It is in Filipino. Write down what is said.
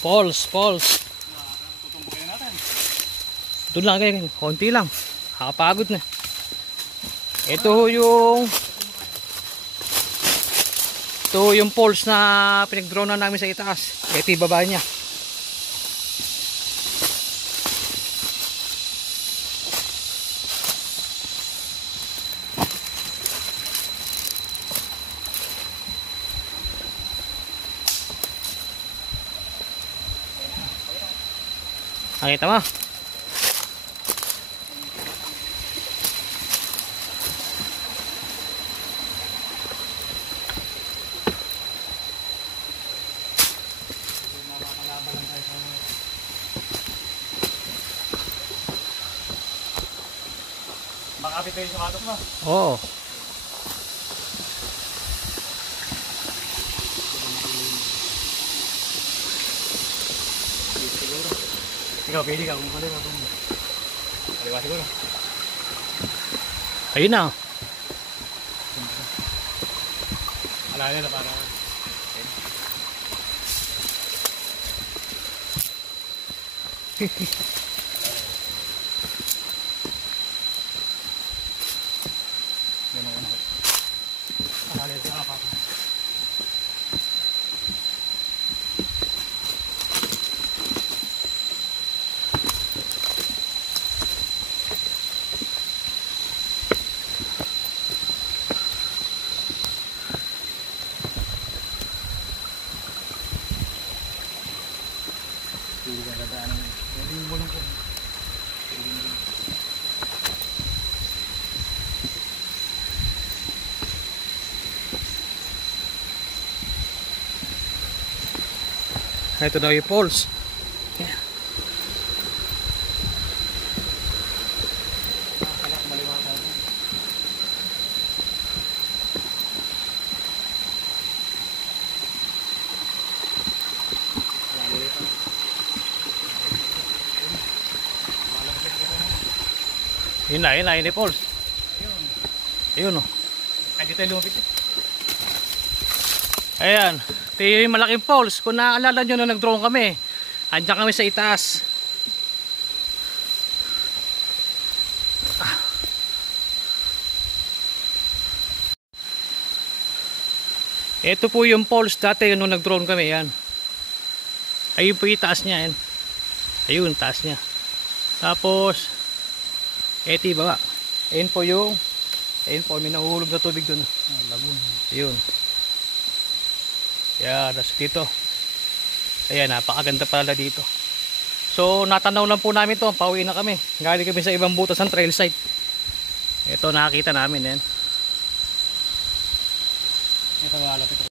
Falls. Tutumbukin natin. Doon lang kayo, konti lang. Nakapagod na. Ito yung falls na pinag-drone na namin sa itaas. Ito yung baba niya. Nakita mo? Makapit kayo sa katok mo. Oo. Ikaw, pili ka kung kaliwa kung kaliwa siguro. Ayun na. Alala na para alala na para hindi ka dadaan. Hindi mo lang po. Ito na yung falls. Yeah. Yun na yung falls. Ayun o. Hindi tayo lumapit eh. Ayan. Ito yung malaking falls. Kung naaalala nyo na nag-drone kami, andyan kami sa itaas. Ito po yung falls dati nung nag-drone kami. Yan. Ayun po yung taas niya. Yan. Ayun, taas niya. Tapos ito yung baba. Ayun po may nahuhulog na tubig dun. Lagun. Ayun. Yan, tapos dito. Ayan, napakaganda pala dito. So, natanaw lang po namin to. Pauwi na kami. Galing kami sa ibang butas ng trail site. Ito, nakakita namin yan. Ito lalapit ako.